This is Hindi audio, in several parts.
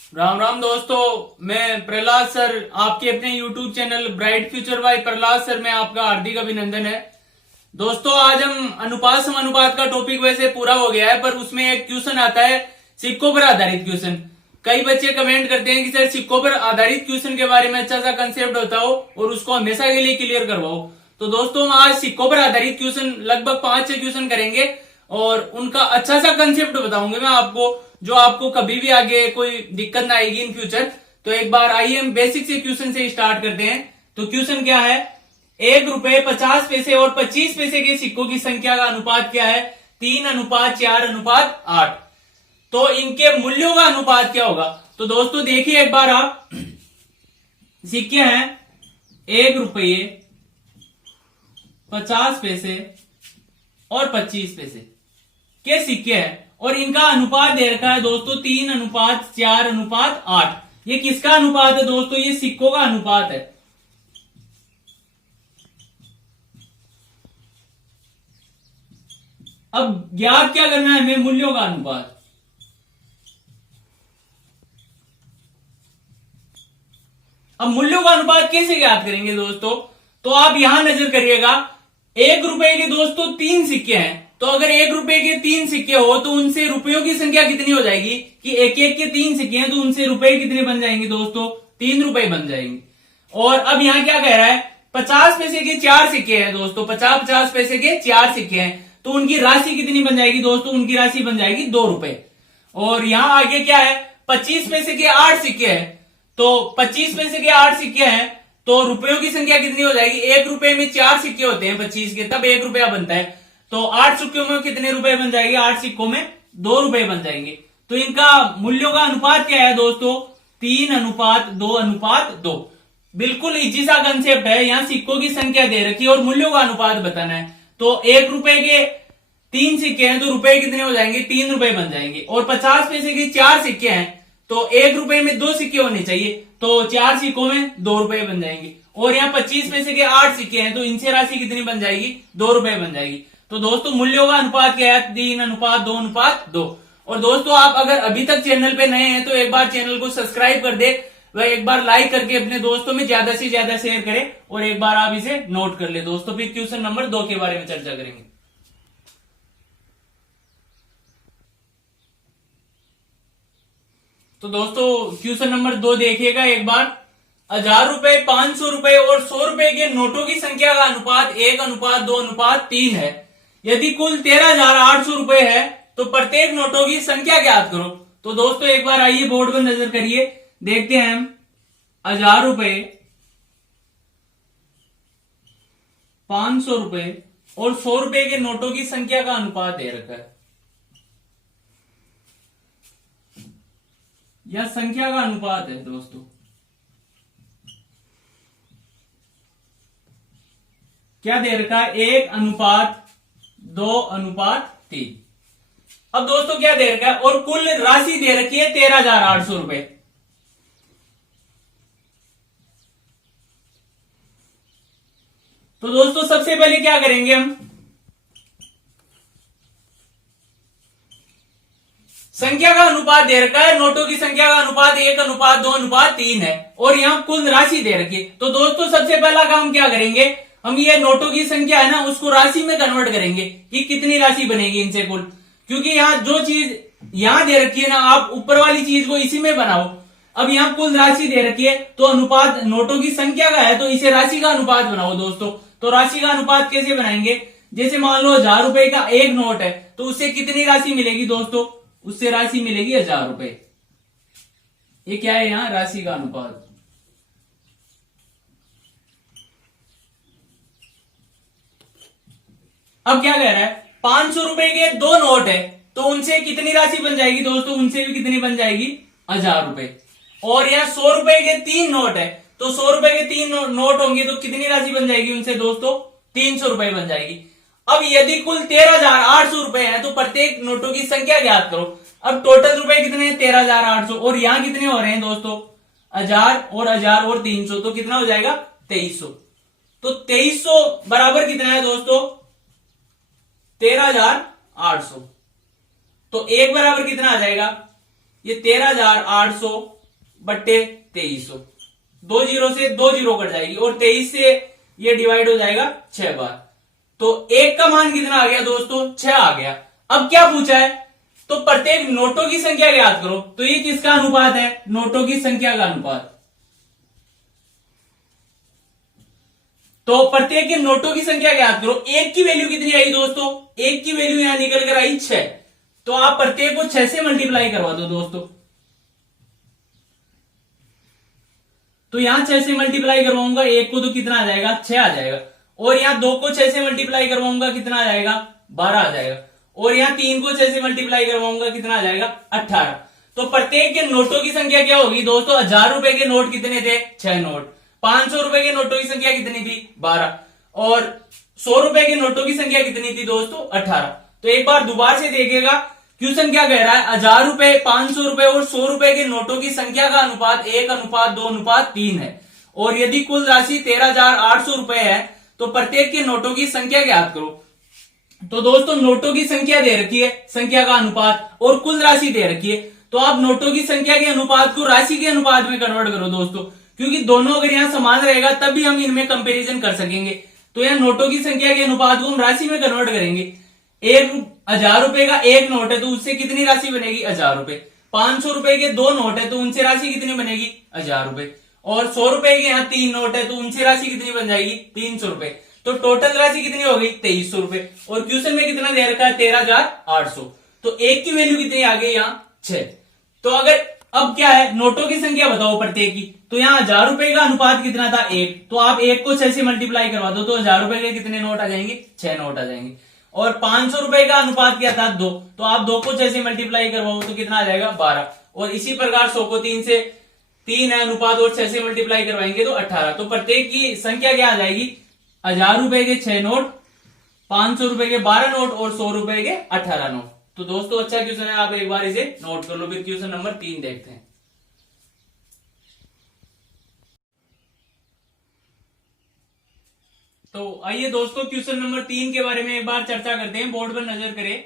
राम राम दोस्तों, मैं प्रहलाद सर आपके अपने YouTube channel bright future by Prahlad sir में आपका हार्दिक अभिनंदन है। दोस्तों, आज हम अनुपात समानुपात का टॉपिक वैसे पूरा हो गया है, पर उसमें एक क्वेश्चन आता है सिक्कों पर आधारित क्वेश्चन। कई बच्चे कमेंट करते हैं कि सर सिक्कों पर आधारित क्वेश्चन के बारे में अच्छा सा कंसेप्ट बताओ और उसको हमेशा के लिए क्लियर करवाओ। तो दोस्तों, हम आज सिक्कों पर आधारित क्वेश्चन लगभग 5-6 क्वेश्चन करेंगे और उनका अच्छा सा कंसेप्ट बताऊंगा मैं आपको, जो आपको कभी भी आगे कोई दिक्कत ना आएगी इन फ्यूचर। तो एक बार आइए हम बेसिक से क्वेश्चन से स्टार्ट करते हैं। तो क्वेश्चन क्या है, 1 रुपए 50 पैसे और 25 पैसे के सिक्कों की संख्या का अनुपात क्या है? 3:4:8। तो इनके मूल्यों का अनुपात क्या होगा? तो दोस्तों देखिए एक बार आप, सिक्के हैं 1 रुपये 50 पैसे और 25 पैसे के सिक्के हैं और इनका अनुपात दे रखा है दोस्तों 3:4:8। ये किसका अनुपात है दोस्तों? ये सिक्कों का अनुपात है। अब ज्ञात क्या करना है हमें? मूल्यों का अनुपात। अब मूल्यों का अनुपात कैसे ज्ञात करेंगे दोस्तों? तो आप यहां नजर करिएगा, 1 रुपए के दोस्तों 3 सिक्के हैं। तो अगर 1 रुपए के 3 सिक्के हो तो उनसे रुपयों की संख्या कितनी हो जाएगी कि एक एक के 3 सिक्के हैं, तो उनसे रुपए कितने बन जाएंगे दोस्तों? 3 रुपए बन जाएंगे। और अब यहां क्या कह रहा है, 50 पैसे के 4 सिक्के हैं दोस्तों, 50 पैसे के 4 सिक्के हैं, तो उनकी राशि कितनी बन जाएगी दोस्तों? उनकी राशि बन जाएगी 2 रुपए। और यहां आगे क्या है, 25 पैसे के 8 सिक्के हैं, तो 25 पैसे के 8 सिक्के हैं, तो रुपयों की संख्या कितनी हो जाएगी? 1 रुपए में 4 सिक्के होते हैं 25 के, तब 1 रुपया बनता है। तो 8 सिक्कों में कितने रुपए बन जाएंगे? 8 सिक्कों में 2 रुपए बन जाएंगे। तो इनका मूल्यों का अनुपात क्या है दोस्तों? 3:2:2। बिल्कुल इजी सा कंसेप्ट है। यहां सिक्कों की संख्या दे रखी है और मूल्यों का अनुपात बताना है। तो 1 रुपए के 3 सिक्के हैं, तो रुपए कितने हो जाएंगे? 3 रुपए बन जाएंगे। और 50 पैसे के 4 सिक्के हैं, तो 1 रुपए में 2 सिक्के होने चाहिए, तो 4 सिक्कों में 2 रुपए बन जाएंगे। और यहाँ 25 पैसे के 8 सिक्के हैं, तो इनसे राशि कितनी बन जाएगी? 2 रुपए बन जाएगी। तो दोस्तों मूल्यों का अनुपात क्या है? 3:2:2। और दोस्तों, आप अगर अभी तक चैनल पे नए हैं तो एक बार चैनल को सब्सक्राइब कर दे, वह एक बार लाइक करके अपने दोस्तों में ज्यादा से ज्यादा शेयर करें और एक बार आप इसे नोट कर ले दोस्तों। फिर क्वेश्चन नंबर 2 के बारे में चर्चा करेंगे। तो दोस्तों क्वेश्चन नंबर 2 देखिएगा एक बार, 1000 रुपए, 500 रुपए और 100 रुपए के नोटों की संख्या का अनुपात 1:2:3 है। यदि कुल 13,800 रुपए है तो प्रत्येक नोटों की संख्या ज्ञात करो। तो दोस्तों एक बार आइए बोर्ड पर नजर करिए, देखते हैं हम। 1000 रुपए, 500 रुपए और 100 रुपए के नोटों की संख्या का अनुपात दे रखा है, यह संख्या का अनुपात है दोस्तों। क्या दे रखा है? 1:2:3। अब दोस्तों क्या दे रखा है? और कुल राशि दे रखी है 13,800 रुपए। तो दोस्तों सबसे पहले क्या करेंगे हम, संख्या का अनुपात दे रखा है, नोटों की संख्या का अनुपात 1:2:3 है और यहां कुल राशि दे रखी है। तो दोस्तों सबसे पहला काम क्या करेंगे, हम ये नोटों की संख्या है ना, उसको राशि में कन्वर्ट करेंगे कि कितनी राशि बनेगी इनसे कुल। क्योंकि यहां जो चीज यहां दे रखी है ना, आप ऊपर वाली चीज को इसी में बनाओ। अब यहां कुल राशि दे रखी है, तो अनुपात नोटों की संख्या का है, तो इसे राशि का अनुपात बनाओ दोस्तों। तो राशि का अनुपात कैसे बनाएंगे? जैसे मान लो 1000 रुपए का एक नोट है, तो उससे कितनी राशि मिलेगी दोस्तों? उससे राशि मिलेगी 1000 रुपए। ये क्या है? यहां राशि का अनुपात। अब क्या कह रहा है, 500 रुपए के 2 नोट है, तो उनसे कितनी राशि बन जाएगी दोस्तों? उनसे भी कितनी बन जाएगी? 1000 रुपए। और यहाँ 100 रुपए के 3 नोट है, तो 100 रुपए के 3 नोट होंगे, तो कितनी राशि बन जाएगी उनसे दोस्तों? 300 रुपए बन जाएगी। अब यदि कुल 13,800 रुपए है, तो प्रत्येक नोटों की संख्या ज्ञात करो। अब टोटल रुपए कितने हैं? 13,800। और यहां कितने हो रहे हैं दोस्तों? 1000 और 300, तो कितना हो जाएगा? 2300। तो 2300 बराबर कितना है दोस्तों? 13,800। तो एक बराबर कितना आ जाएगा? ये 13,800 बट्टे 2300, 2 जीरो से 2 जीरो कट जाएगी और 23 से ये डिवाइड हो जाएगा 6 बार। तो 1 का मान कितना आ गया दोस्तों? 6 आ गया। अब क्या पूछा है? तो प्रत्येक नोटों की संख्या ज्ञात करो। तो ये किसका अनुपात है? नोटों की संख्या का अनुपात। तो प्रत्येक के नोटों की संख्या ज्ञात करो। 1 की वैल्यू कितनी आई दोस्तों? 1 की वैल्यू यहां निकल कर आई 6। तो आप प्रत्येक को 6 से मल्टीप्लाई करवा दो दोस्तों। तो यहां 6 से मल्टीप्लाई करवाऊंगा 1 को तो कितना आ जाएगा? 6 आ जाएगा। और यहां 2 को 6 से मल्टीप्लाई करवाऊंगा कितना आ जाएगा? 12 आ जाएगा। और यहां 3 को 6 से मल्टीप्लाई करवाऊंगा कितना आ जाएगा? 18। तो प्रत्येक के नोटों की संख्या क्या होगी दोस्तों? 1000 रुपए के नोट कितने थे? 6 नोट। 500 रुपए के नोटों की संख्या कितनी थी? 12। और 100 रुपए के नोटों की संख्या कितनी थी दोस्तों? 18। तो एक बार दोबारा से देखिएगा, क्वेश्चन क्या कह रहा है? 1000 रुपए, 500 रुपए और 100 रुपए के नोटों की संख्या का अनुपात 1:2:3 है। और यदि कुल राशि 13,800 रुपए है तो प्रत्येक के नोटों की संख्या ज्ञात करो। तो दोस्तों नोटों की संख्या दे रखी है, संख्या का अनुपात, और कुल राशि दे रखी है। तो आप नोटों की संख्या के अनुपात को राशि के अनुपात में कन्वर्ट करो दोस्तों, क्योंकि दोनों अगर यहां समान रहेगा तभी हम इनमें कंपैरिजन कर सकेंगे। तो यहां नोटों की संख्या के अनुपात को हम राशि में कन्वर्ट करेंगे। 1000 रुपए का 1 नोट है तो उससे कितनी राशि बनेगी? 1000 रुपए। 500 रुपए के 2 नोट है तो उनसे राशि कितनी बनेगी? 1000 रुपए। और 100 रुपए के यहाँ 3 नोट है तो उनसे राशि कितनी बन जाएगी? 300 रुपए। तो टोटल राशि कितनी हो गई? 2300 रुपए। और क्वेश्चन में कितना दे रखा है? 13,800। तो 1 की वैल्यू कितनी आ गई? यहाँ 6। तो अगर अब क्या है? नोटों की संख्या बताओ प्रत्येक की। तो यहाँ 1000 रुपए का अनुपात कितना था? 1। तो आप 1 को 6 से मल्टीप्लाई करवा दो तो 1000 रुपए के कितने नोट आ जाएंगे? 6 नोट आ जाएंगे। और 500 रुपए का अनुपात क्या था? 2। तो आप 2 को 6 से मल्टीप्लाई करवाओ तो कितना आ जाएगा? 12। और इसी प्रकार 100 को 3 है अनुपात, और 6 से मल्टीप्लाई करवाएंगे तो 18। तो प्रत्येक की संख्या क्या आ जाएगी? 1000 रुपए के 6 नोट, 500 रुपए के 12 नोट और 100 रुपए के 18 नोट। तो दोस्तों अच्छा क्वेश्चन है, आप एक बार इसे नोट कर लो। फिर क्वेश्चन नंबर 3 देखते हैं। तो आइए दोस्तों क्वेश्चन नंबर 3 के बारे में एक बार चर्चा करते हैं। बोर्ड पर नजर करें।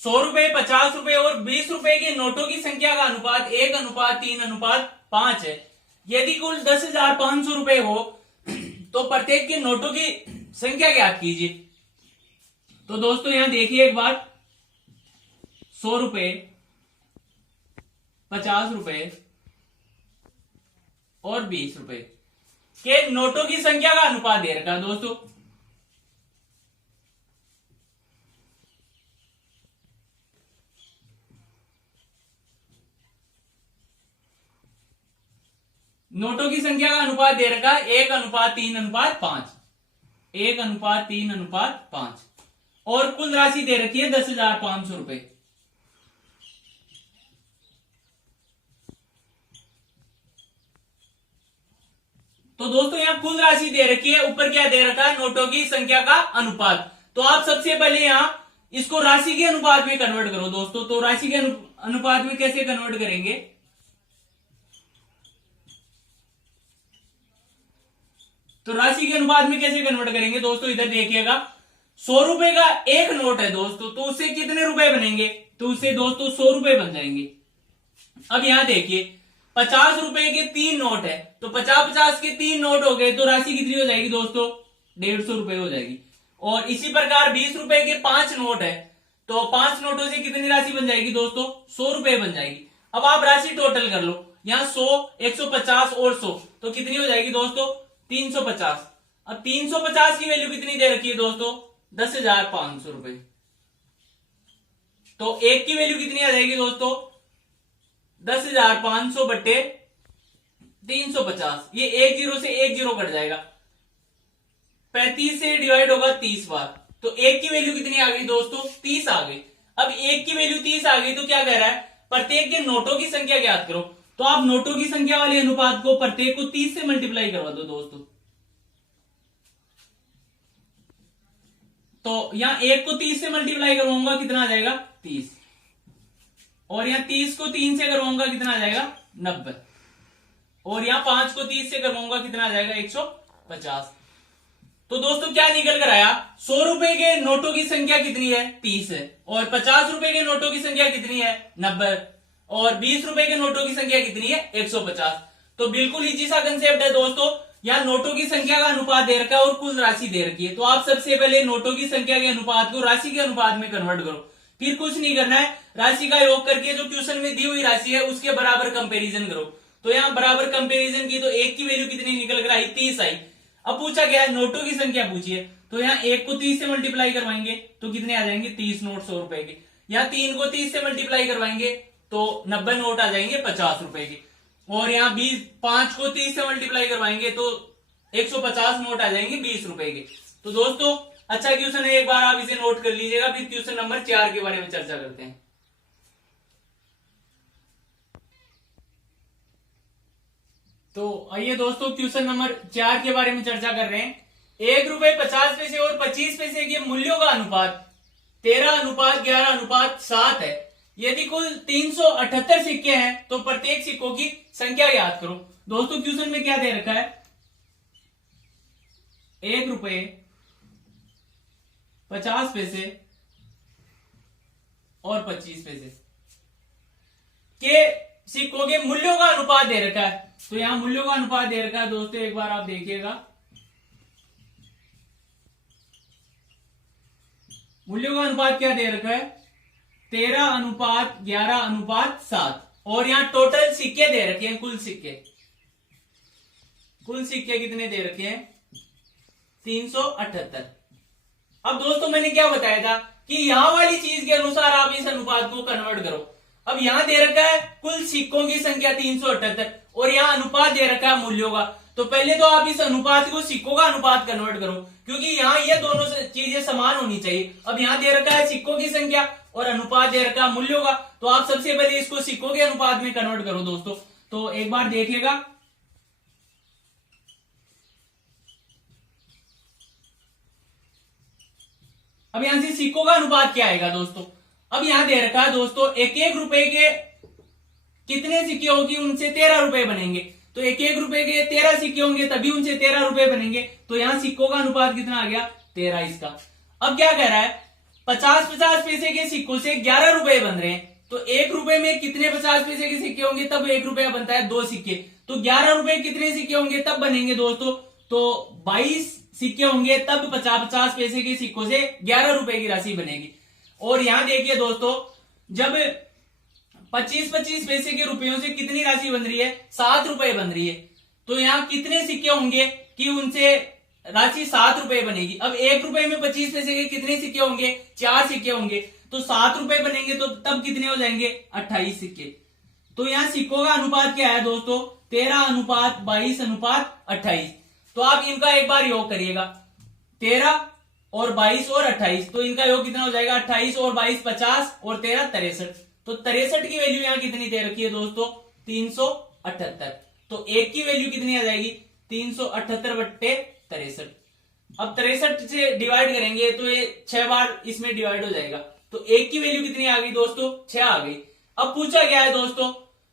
100 रुपए, 50 रुपए और 20 रुपए के नोटों की संख्या का अनुपात 1:3:5 है। यदि कुल 10,500 रुपए हो तो प्रत्येक के नोटों की संख्या ज्ञात कीजिए। तो दोस्तों यहां देखिए एक बार, 100 रुपए, 50 रुपए और 20 रुपए के नोटों की संख्या का अनुपात दे रखा है दोस्तों। नोटों की संख्या का अनुपात दे रखा है 1:3:5, 1:3:5 और कुल राशि दे रखी है 10,500 रुपए। तो दोस्तों यहां कुल राशि दे रखी है, ऊपर क्या दे रखा है? नोटों की संख्या का अनुपात। तो आप सबसे पहले यहां इसको राशि के अनुपात में कन्वर्ट करो दोस्तों। तो राशि के अनुपात में कैसे कन्वर्ट करेंगे? तो राशि के अनुपात में कैसे कन्वर्ट करेंगे दोस्तों? इधर देखिएगा, 100 रुपए का 1 नोट है दोस्तों, तो उससे कितने रुपए बनेंगे? तो उससे दोस्तों 100 रुपए बन जाएंगे। अब यहां देखिए, 50 रुपए के 3 नोट है तो 50-50 के 3 नोट हो गए तो राशि कितनी हो जाएगी दोस्तों? 150 रुपए हो जाएगी। और इसी प्रकार 20 रुपए के 5 नोट है तो 5 नोटों से कितनी राशि बन जाएगी दोस्तों? 100 रुपए बन जाएगी। अब आप राशि टोटल कर लो, यहां 100, 150 और 100 तो कितनी हो जाएगी दोस्तों? 350। अब 350 की वैल्यू कितनी दे रखी है दोस्तों? 10,500 रुपए। तो 1 की वैल्यू कितनी आ जाएगी दोस्तों? 10,500 बट्टे 350। ये 1 जीरो से 1 जीरो कट जाएगा। 35 से डिवाइड होगा 30 बार। तो 1 की वैल्यू कितनी आ गई दोस्तों? 30 आ गई। अब 1 की वैल्यू 30 आ गई तो क्या कह रहा है? प्रत्येक के नोटों की संख्या ज्ञात करो। तो आप नोटों की संख्या वाले अनुपात को प्रत्येक को 30 से मल्टीप्लाई करवा दो दोस्तों। तो यहां 1 को 30 से मल्टीप्लाई करवाऊंगा कितना आ जाएगा? 30। और यहां 30 को 3 से करवाऊंगा कितना आ जाएगा? 90। और यहां 5 को 30 से करवाऊंगा कितना आ जाएगा? 150। तो दोस्तों क्या निकल कर आया? 100 रुपए के नोटों की संख्या कितनी है? 30 है। और 50 रुपए के नोटों की संख्या कितनी है? 90। और 20 रुपए के नोटों की संख्या कितनी है 150। तो बिल्कुल इजी सा कंसेप्ट है दोस्तों। यहाँ नोटों की संख्या का अनुपात दे रखा है और कुल राशि दे रखी है, तो आप सबसे पहले नोटों की संख्या के अनुपात को राशि के अनुपात में कन्वर्ट करो। फिर कुछ नहीं करना है, राशि का योग करके जो क्वेश्चन में दी हुई राशि है उसके बराबर कंपैरिजन करो। तो यहाँ बराबर कंपैरिजन की तो एक की वैल्यू कितनी निकल कर आई 30 आई। अब पूछा गया है नोटों की संख्या पूछिए, तो यहाँ एक को 30 से मल्टीप्लाई करवाएंगे तो कितने आ जाएंगे 30 नोट 100 रुपए के। यहाँ 3 को 30 से मल्टीप्लाई करवाएंगे तो 90 नोट आ जाएंगे 50 रुपए के। और यहाँ 5 को 30 से मल्टीप्लाई करवाएंगे तो 150 नोट आ जाएंगे 20 रुपए के। तो दोस्तों अच्छा क्वेश्चन है, एक बार आप इसे नोट कर लीजिएगा। फिर क्वेश्चन नंबर 4 के बारे में चर्चा करते हैं। तो आइए दोस्तों क्वेश्चन नंबर 4 के बारे में चर्चा कर रहे हैं। 1 रुपए 50 पैसे और 25 पैसे के मूल्यों का अनुपात 13:11:7 है। यदि कुल 378 सिक्के हैं तो प्रत्येक सिक्कों की संख्या ज्ञात करो। दोस्तों क्वेश्चन में क्या दे रखा है, 1 रुपए 50 पैसे और 25 पैसे के सिक्कों के मूल्यों का अनुपात दे रखा है। तो यहां मूल्यों का अनुपात दे रखा है दोस्तों, एक बार आप देखिएगा। मूल्यों का अनुपात क्या दे रखा है 13:11:7। और यहां टोटल सिक्के दे रखे हैं, कुल सिक्के कितने दे रखे हैं 378। अब दोस्तों मैंने क्या बताया था कि यहां वाली चीज के अनुसार आप इस अनुपात को कन्वर्ट करो। अब यहां दे रखा है कुल सिक्कों की संख्या 378 और यहां अनुपात दे रखा है मूल्यों का। तो पहले तो आप इस अनुपात को सिक्कों का अनुपात कन्वर्ट करो, क्योंकि यहां ये दोनों चीजें समान होनी चाहिए। अब यहां दे रखा है सिक्कों की संख्या और अनुपात दे रखा है मूल्यों का, तो आप सबसे पहले इसको सिक्कों के अनुपात में कन्वर्ट करो दोस्तों। तो एक बार देखिएगा, अब यहां से सिक्कों का अनुपात क्या आएगा दोस्तों। अब यहां दे रखा है दोस्तों एक रुपए के कितने सिक्के होंगे उनसे 13 रुपए बनेंगे। तो एक रुपए के 13 सिक्के होंगे तभी उनसे 13 रुपए बनेंगे। तो यहां सिक्कों का अनुपात कितना आ गया 13 इसका। अब क्या कह रहा है 50-50 पैसे के सिक्कों से 11 रुपए बन रहे हैं। तो 1 रुपए में कितने 50 पैसे के सिक्के होंगे तब 1 रुपया बनता है 2 सिक्के। तो 11 रुपए कितने सिक्के होंगे तब बनेंगे दोस्तों, तो 22 सिक्के होंगे तब 50-50 पैसे के सिक्कों से 11 रुपए की राशि बनेगी। और यहां देखिए दोस्तों, जब 25-25 पैसे के रुपयों से कितनी राशि बन रही है 7 रुपए बन रही है। तो यहां कितने सिक्के होंगे कि उनसे राशि 7 रुपए बनेगी। अब 1 रुपए में 25 पैसे के कितने सिक्के होंगे 4 सिक्के होंगे, तो 7 रुपए बनेंगे तो तब कितने हो जाएंगे 28 सिक्के। तो यहां सिक्कों का अनुपात क्या है दोस्तों 13:22:28। तो आप इनका एक बार योग करिएगा, 13 और 22 और 28, तो इनका योग कितना हो जाएगा 28 और 22 50 और 13 63। तो 63 की वैल्यू यहां कितनी दे रखी है दोस्तों 378। तो एक की वैल्यू कितनी आ जाएगी 378/63। अब 63 से डिवाइड करेंगे तो ये 6 बार इसमें डिवाइड हो जाएगा। तो एक की वैल्यू कितनी आ गई दोस्तों 6 आ गई। अब पूछा गया है दोस्तों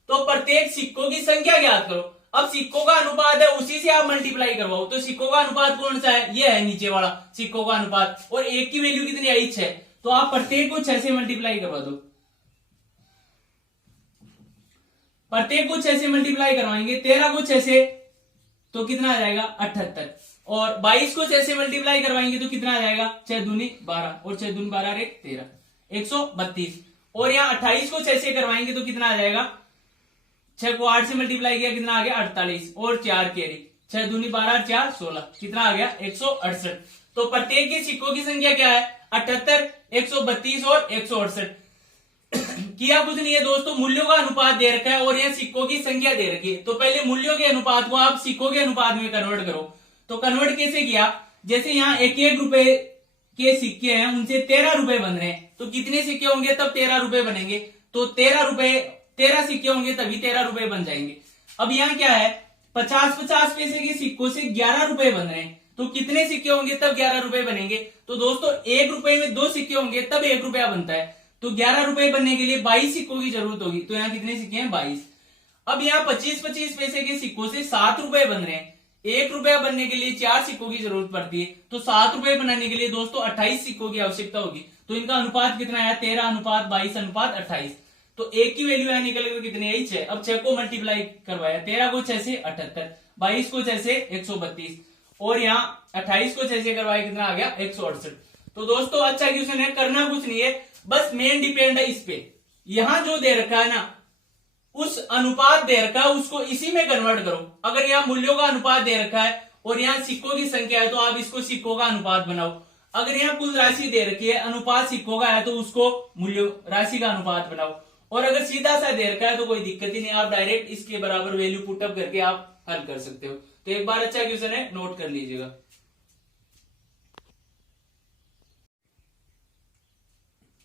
तो प्रत्येक सिक्कों की संख्या ज्ञात करो। अब सिक्कों का अनुपात है उसी से आप मल्टीप्लाई करवाओ। तो सिक्कों का अनुपात कौन सा है, ये है नीचे वाला सिक्कों का अनुपात। और एक की वैल्यू कितनी आई 6, तो आप प्रत्येक को 6 से मल्टीप्लाई करवा दो। प्रत्येक को 6 से मल्टीप्लाई करवाएंगे, 13 को 6 से तो कितना आ जाएगा 78। और 22 को 6 से मल्टीप्लाई करवाएंगे तो कितना आ जाएगा 6 दूनी 12 और 6 दूनी 12 13 132। और यहाँ 28 को 6 से करवाएंगे तो कितना आ जाएगा 6 को 8 से मल्टीप्लाई किया कितना आ गया 48 और 4 कैरी 6 दूनी 12 4 16 कितना आ गया 168। तो प्रत्येक के सिक्कों की संख्या क्या है 78 132 और 168। किया कुछ नहीं है दोस्तों, मूल्यों का अनुपात दे रखा है और यह सिक्कों की संख्या दे रखी है। तो पहले मूल्यों के अनुपात को आप सिक्कों के अनुपात में कन्वर्ट करो। तो कन्वर्ट कैसे किया, जैसे यहाँ एक रुपए के सिक्के हैं उनसे 13 रुपए बन रहे हैं, तो कितने सिक्के होंगे तब 13 रुपए बनेंगे। तो 13 सिक्के होंगे तभी 13 रुपए बन जाएंगे। अब यहाँ क्या है 50-50 पैसे के सिक्कों से 11 रुपए बन रहे हैं, तो कितने सिक्के होंगे तब 11 रुपए बनेंगे। तो दोस्तों 1 रुपए में 2 सिक्के होंगे तब 1 रुपया बनता है। तो 11 रुपए बनने के लिए 22 सिक्कों की जरूरत होगी। तो यहाँ कितने सिक्के हैं 22। अब यहाँ 25-25 पैसे के सिक्कों से 7 रुपए बन रहे हैं, 1 रुपया बनने के लिए 4 सिक्कों की जरूरत पड़ती है। तो 7 रुपए बनाने के लिए दोस्तों 28 सिक्कों की आवश्यकता होगी। तो इनका अनुपात कितना है 13:22:28। तो एक की वैल्यू यहाँ निकल कर कितनी आई 6। अब 6 को मल्टीप्लाई करवाया, 13 को 6 से 78, 22 को 6 से 132 और यहाँ 28 को 6 से करवाया, कितना आ गया 168। तो दोस्तों अच्छा क्वेश्चन है, करना कुछ नहीं है, बस मेन डिपेंड है इस पे। यहां जो दे रखा है ना, उस अनुपात दे रखा है उसको इसी में कन्वर्ट करो। अगर यहाँ मूल्यों का अनुपात दे रखा है और यहाँ सिक्कों की संख्या है तो आप इसको सिक्कों का अनुपात बनाओ। अगर यहाँ कुल राशि दे रखी है, अनुपात सिक्कों का है तो उसको मूल्य राशि का अनुपात बनाओ। और अगर सीधा सा दे रखा है तो कोई दिक्कत ही नहीं, आप डायरेक्ट इसके बराबर वैल्यू पुटअप करके आप हल कर सकते हो। तो एक बार अच्छा क्वेश्चन है, नोट कर लीजिएगा।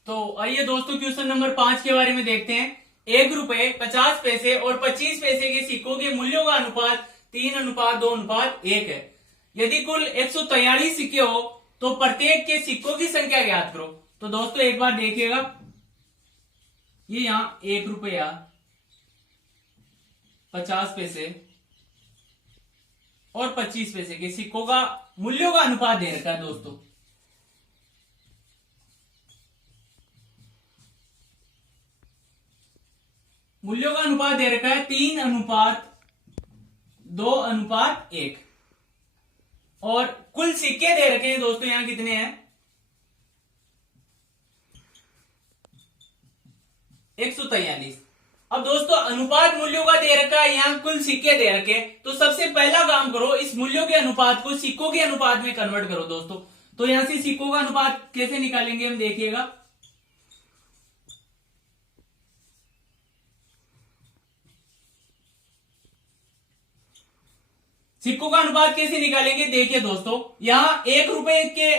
तो आइए दोस्तों क्वेश्चन नंबर 5 के बारे में देखते हैं। 1 रुपए 50 पैसे और 25 पैसे के सिक्कों के मूल्यों का अनुपात 3:2:1 है। यदि कुल 143 सिक्के हो तो प्रत्येक के सिक्कों की संख्या ज्ञात करो। तो दोस्तों एक बार देखिएगा, ये यहां 1 रुपया 50 पैसे और 25 पैसे के सिक्कों का मूल्यों का अनुपात दे रखा है दोस्तों। मूल्यों का अनुपात दे रखा है 3:2:1 और कुल सिक्के दे रखे हैं दोस्तों यहां कितने हैं 143। अब दोस्तों अनुपात मूल्यों का दे रखा है, यहां कुल सिक्के दे रखे, तो सबसे पहला काम करो इस मूल्यों के अनुपात को सिक्कों के अनुपात में कन्वर्ट करो दोस्तों। तो यहां से सिक्कों का अनुपात कैसे निकालेंगे हम देखिएगा। सिक्कों का अनुपात कैसे निकालेंगे देखिए दोस्तों, यहां 1 रुपए के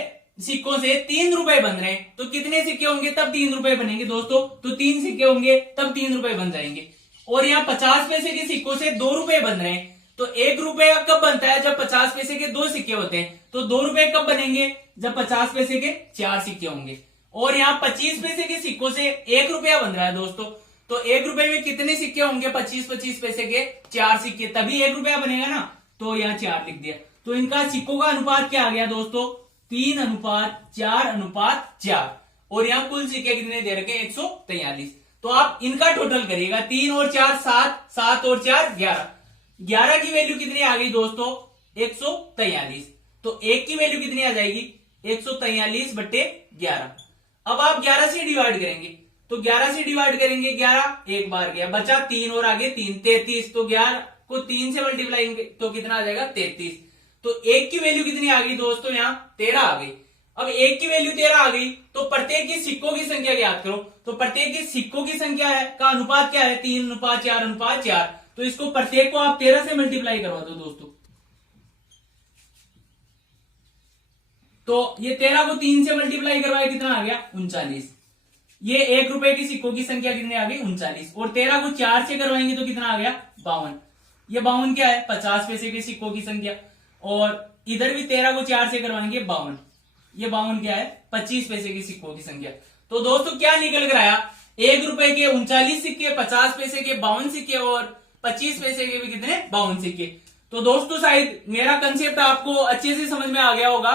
सिक्कों से 3 रुपए बन रहे हैं, तो कितने सिक्के होंगे तब 3 रुपए बनेंगे दोस्तों, तो 3 सिक्के होंगे तब 3 रुपए बन जाएंगे। और यहाँ 50 पैसे के सिक्कों से 2 रुपए बन रहे हैं, तो 1 रुपया कब बनता है जब 50 पैसे के 2 सिक्के होते हैं, तो 2 रुपए कब बनेंगे जब 50 पैसे के 4 सिक्के होंगे। और यहाँ 25 पैसे के सिक्कों से 1 रुपया बन रहा है दोस्तों, तो 1 रुपए में कितने सिक्के होंगे 25 पैसे के 4 सिक्के, तभी 1 रुपया बनेगा ना, तो यहाँ 4 लिख दिया। तो इनका सिक्कों का अनुपात क्या आ गया दोस्तों 3:4:4 और यहाँ कुल सिक्के कितने दे रखे 143। तो आप इनका टोटल करिएगा, 3 और 4 7, 7 और 4 11, 11 की वैल्यू कितनी आ गई दोस्तों 143। तो 1 की वैल्यू कितनी आ जाएगी 143/11। अब आप 11 से डिवाइड करेंगे, तो 11 से डिवाइड करेंगे 11 एक बार गया, बचा 3 और आगे 3 33, तो 11 को 3 से मल्टीप्लाई तो कितना आ जाएगा 33। तो 1 की वैल्यू कितनी आ गई दोस्तों यहाँ 13 आ गई। अब 1 की वैल्यू 13 आ गई तो प्रत्येक के सिक्कों की संख्या ज्ञात करो। तो प्रत्येक के सिक्कों की संख्या है का अनुपात क्या है 3:4:4, तो इसको प्रत्येक को आप 13 से मल्टीप्लाई करवा दो दोस्तों। तो ये 13 को 3 से मल्टीप्लाई करवाया कितना आ गया 39। ये 1 रुपए की सिक्कों की संख्या कितनी आ गई 39 और 13 को 4 से करवाएंगे तो कितना आ गया 52। ये 52 क्या है 50 पैसे के सिक्कों की संख्या, और इधर भी 13 को 4 से करवाएंगे 52। ये 52 क्या है 25 पैसे के सिक्कों की संख्या। तो दोस्तों क्या निकल कर आया 1 रुपए के 39 सिक्के, 50 पैसे के 52 सिक्के और 25 पैसे के भी कितने 52 सिक्के। तो दोस्तों शायद मेरा कंसेप्ट आपको अच्छे से समझ में आ गया होगा।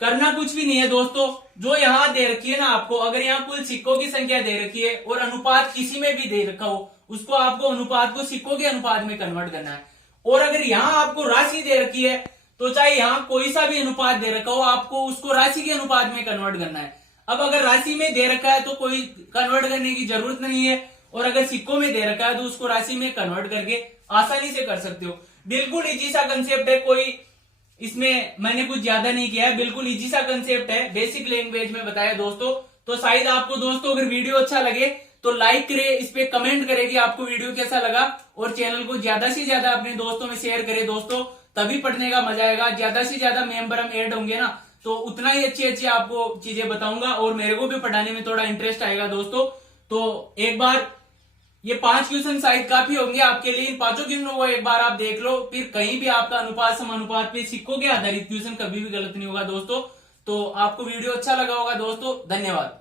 करना कुछ भी नहीं है दोस्तों, जो यहाँ दे रखी है ना आपको, अगर यहाँ कुल सिक्कों की संख्या दे रखी है और अनुपात किसी में भी दे रखा हो, उसको आपको अनुपात को सिक्कों के अनुपात में कन्वर्ट करना है। और अगर यहाँ आपको राशि दे रखी है तो चाहे यहाँ कोई सा भी अनुपात दे रखा हो, आपको उसको राशि के अनुपात में कन्वर्ट करना है। अब अगर राशि में दे रखा है तो कोई कन्वर्ट करने की जरूरत नहीं है, और अगर सिक्कों में दे रखा है तो उसको राशि में कन्वर्ट करके आसानी से कर सकते हो। बिल्कुल इजी सा कंसेप्ट है, कोई इसमें मैंने कुछ ज्यादा नहीं किया है, बिल्कुल इजी सा कंसेप्ट है, बेसिक लैंग्वेज में बताया दोस्तों। तो शायद आपको दोस्तों अगर वीडियो अच्छा लगे तो लाइक करे, इस पे कमेंट करे कि आपको वीडियो कैसा लगा, और चैनल को ज्यादा से ज्यादा अपने दोस्तों में शेयर करे दोस्तों, तभी पढ़ने का मजा आएगा। ज्यादा से ज्यादा मेंबर हम ऐड होंगे ना तो उतना ही अच्छी अच्छी आपको चीजें बताऊंगा और मेरे को भी पढ़ाने में थोड़ा इंटरेस्ट आएगा दोस्तों। तो एक बार ये 5 क्वेश्चन शायद काफी होंगे आपके लिए, इन 5 क्वेश्चनों को एक बार आप देख लो, फिर कहीं भी आपका अनुपात समानुपात पे सिक्कों के आधारित क्वेश्चन कभी भी गलत नहीं होगा दोस्तों। तो आपको वीडियो अच्छा लगा होगा दोस्तों, धन्यवाद।